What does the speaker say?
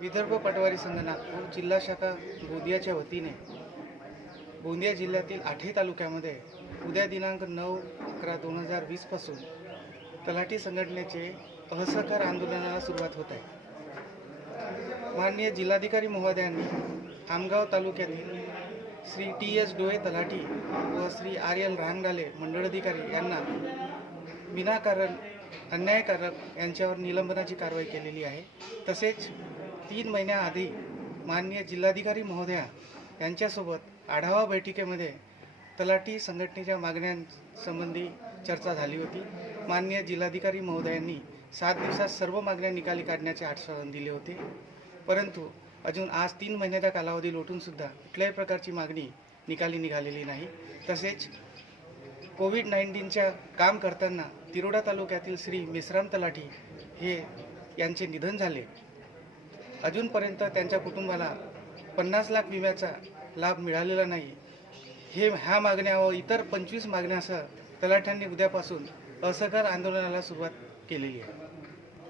विदर्भ पटवारी संघ नागपूर जिल्हा शाखा गोंदियाच्या वतीने गोंदिया जिल्ह्यातील आठही तालुक्यामध्ये उद्या दिनांक नऊ अकरा दोन हजार वीसपासून तलाठी संघटनेचे असहकार आंदोलनाला सुरुवात होत आहे. माननीय जिल्हाधिकारी महोदयांनी आमगाव तालुक्यातील श्री टी एस डोळे तलाठी व श्री आर एल रांगडाले मंडळाधिकारी यांना विनाकारण अन्यायकारक यांच्यावर निलंबनाची कारवाई केलेली आहे. तसेच तीन महिन्याआधी माननीय जिल्हाधिकारी महोदया यांच्यासोबत आढावा बैठकीमध्ये तलाठी संघटनेच्या मागण्यांसंबंधी चर्चा झाली होती. माननीय जिल्हाधिकारी महोदयांनी सात दिवसात सर्व मागण्या निकाली काढण्याचे आश्वासन दिले होते. परंतु अजून आज तीन महिन्याचा कालावधी लोटूनसुद्धा कुठल्याही प्रकारची मागणी निकाली निघालेली नाही. तसेच कोविड नाईन्टीनच्या काम करताना तिरोडा तालुक्यातील श्री मिश्राम तलाठी हे यांचे निधन झाले. अजूनपर्यंत त्यांच्या कुटुंबाला पन्नास लाख विम्याचा लाभ मिळालेला नाही. हे ह्या मागण्या व इतर पंचवीस मागण्यासह तलाठ्यांनी उद्यापासून असहकार आंदोलनाला सुरुवात केलेली आहे.